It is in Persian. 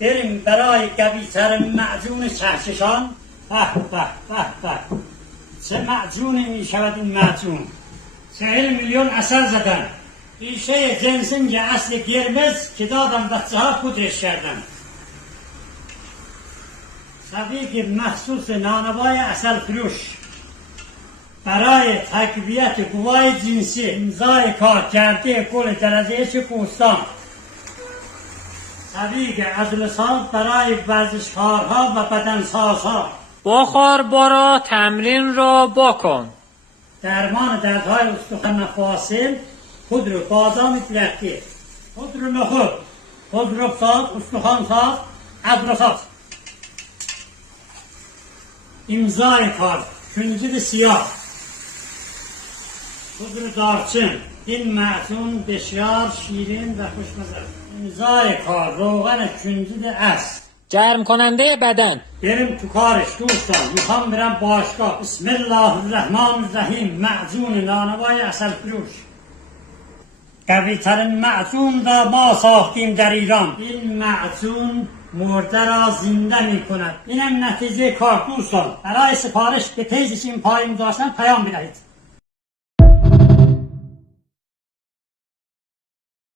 بریم برای قوی‌ترین معجون کهکشان. به به به به، چه معجونی می شود این معجون. 40 میلیون اثر زدن. ریشه جنسنگ اصل قرمز که دادم بچه ها پودرش کردن. سبیک مخصوص نانوای اصل فروش برای تقویت قوای جنسی، امضای کار کرده کل درجه پوستان. سبیک عضلساز برای ورزشکارها و بدنسازها. بخور برو تمرین رو بکن. درمان دردهای استخوان مفاصل، پودر بادام درختی، پودر نخود، پودر ساز، استخوان ساز، عضلساز. امضای کار کنجد سیاه، پودر دارچین. این معجون بسیار شیرین و خوشمزه است. امضای کار روغن کنجد است. گرم کننده بدن. بریم تو کارش دوستان. میخوام برم باشگاه. بسم الله الرحمن الرحیم. معجون نانوای اصل فروش. قوی ترین معجون را ما ساختیم در ایران. این معجون مرده را زنده می کند. اینم نتیجه کار دوستان. برای سفارش به پیجش این پایین داشتن پیام بدهید.